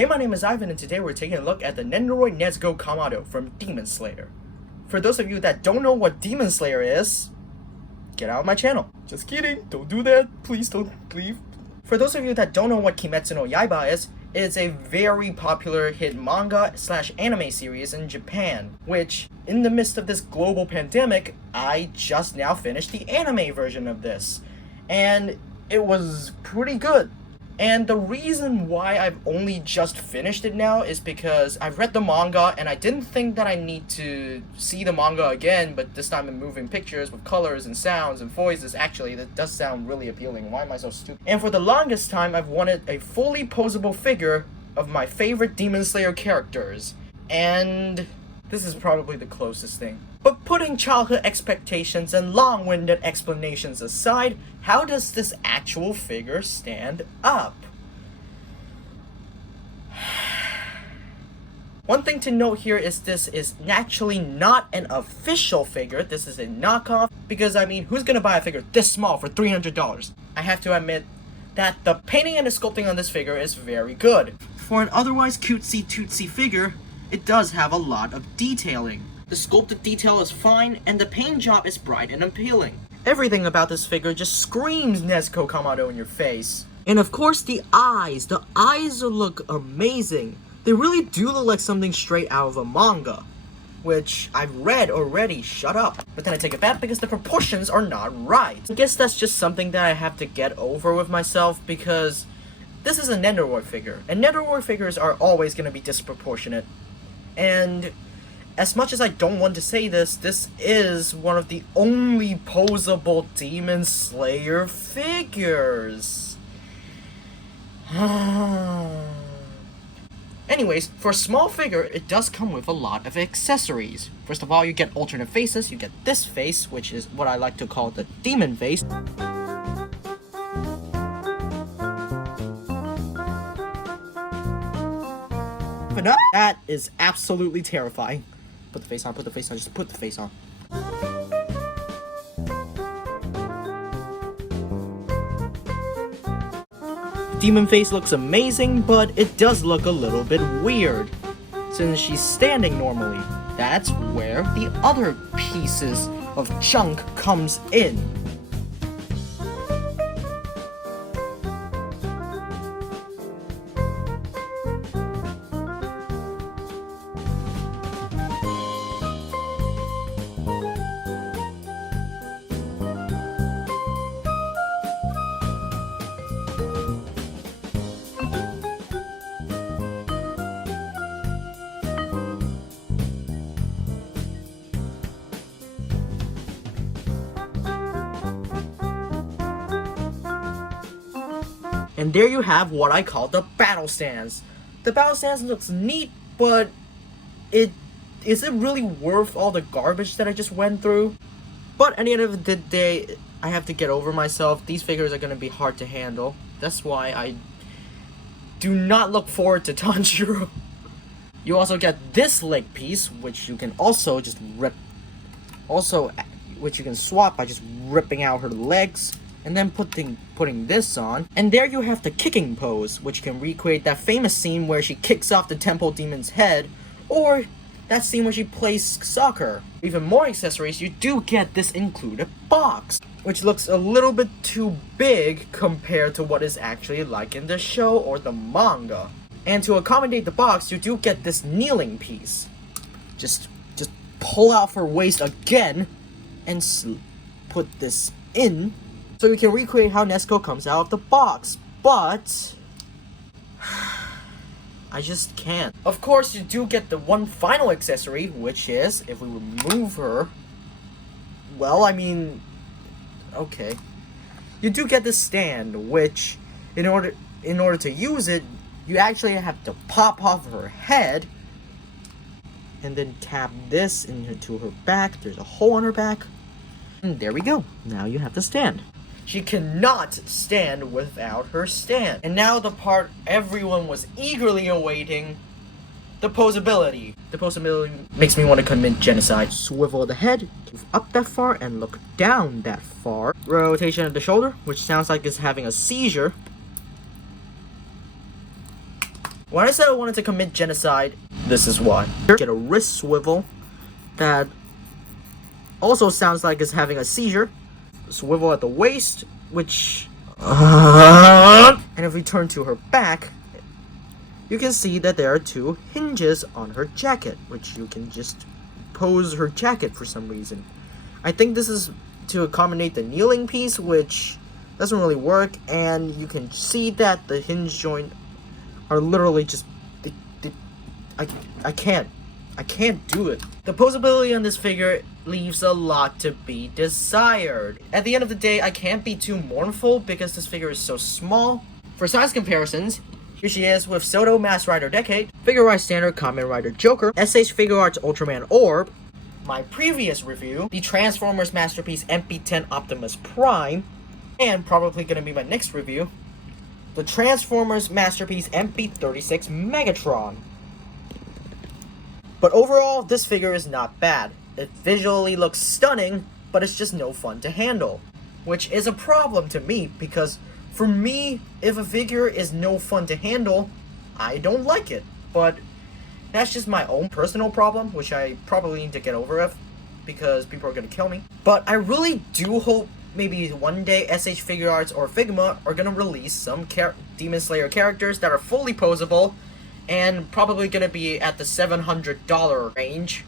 Hey, my name is Ivan, and today we're taking a look at the Nendoroid Nezuko Kamado from Demon Slayer. For those of you that don't know what Demon Slayer is, get out of my channel. Just kidding, don't do that, please don't leave. For those of you that don't know what Kimetsu no Yaiba is, it's a very popular hit manga / anime series in Japan, which, in the midst of this global pandemic, I just now finished the anime version of this, and it was pretty good. And the reason why I've only just finished it now is because I've read the manga and I didn't think that I need to see the manga again, but this time in moving pictures with colors and sounds and voices. Actually, that does sound really appealing. Why am I so stupid? And for the longest time, I've wanted a fully posable figure of my favorite Demon Slayer characters. And this is probably the closest thing. But putting childhood expectations and long-winded explanations aside, how does this actual figure stand up? One thing to note here is this is actually not an official figure. This is a knockoff, because I mean, who's gonna buy a figure this small for $300? I have to admit that the painting and the sculpting on this figure is very good. For an otherwise cutesy-tootsy figure, it does have a lot of detailing. The sculpted detail is fine, and the paint job is bright and appealing. Everything about this figure just screams Nezuko Kamado in your face. And of course the eyes look amazing. They really do look like something straight out of a manga, which I've read already, shut up. But then I take it back because the proportions are not right. I guess that's just something that I have to get over with myself, because this is a Nendoroid figure, and Nendoroid figures are always going to be disproportionate. And as much as I don't want to say this, this is one of the only posable Demon Slayer figures. Anyways, for a small figure, it does come with a lot of accessories. First of all, you get alternate faces. You get this face, which is what I like to call the demon face. But no, that is absolutely terrifying. Put the face on, just put the face on. Demon face looks amazing, but it does look a little bit weird, since she's standing normally. That's where the other pieces of junk comes in. And there you have what I call the battle stance. The battle stance looks neat, but is it really worth all the garbage that I just went through? But at the end of the day, I have to get over myself. These figures are going to be hard to handle. That's why I do not look forward to Tanjiro. You also get this leg piece, which you can also just rip. Which you can swap by just ripping out her legs. And then putting this on. And there you have the kicking pose, which can recreate that famous scene where she kicks off the temple demon's head, or that scene where she plays soccer. Even more accessories, you do get this included box, which looks a little bit too big compared to what is actually like in the show or the manga. And to accommodate the box, you do get this kneeling piece. Just pull out her waist again, and put this in. So you can recreate how Nezuko comes out of the box, but I just can't. Of course, you do get the one final accessory, which is, if we remove her, well, I mean, okay. You do get the stand, which, in order to use it, you actually have to pop off her head, and then tap this into her back. There's a hole on her back. And there we go. Now you have the stand. She cannot stand without her stand. And now the part everyone was eagerly awaiting, the Poseability. The Poseability makes me want to commit genocide. Swivel the head, move up that far, and look down that far. Rotation of the shoulder, which sounds like it's having a seizure. When I said I wanted to commit genocide, this is why. Get a wrist swivel that also sounds like it's having a seizure. Swivel at the waist, which... and if we turn to her back, you can see that there are 2 hinges on her jacket, which you can just pose her jacket for some reason. I think this is to accommodate the kneeling piece, which doesn't really work, and you can see that the hinge joint are literally just... I can't do it. The posability on this figure leaves a lot to be desired. At the end of the day, I can't be too mournful because this figure is so small. For size comparisons, here she is with Soto Mask Rider Decade, Figure Art Standard Kamen Rider Joker, SH Figure Arts Ultraman Orb, my previous review, the Transformers Masterpiece MP10 Optimus Prime, and probably gonna be my next review, the Transformers Masterpiece MP36 Megatron. But overall, this figure is not bad. It visually looks stunning, but it's just no fun to handle. Which is a problem to me, because for me, if a figure is no fun to handle, I don't like it. But that's just my own personal problem, which I probably need to get over with, because people are gonna kill me. But I really do hope maybe one day SH Figure Arts or Figma are gonna release some Demon Slayer characters that are fully posable, and probably gonna be at the $700 range.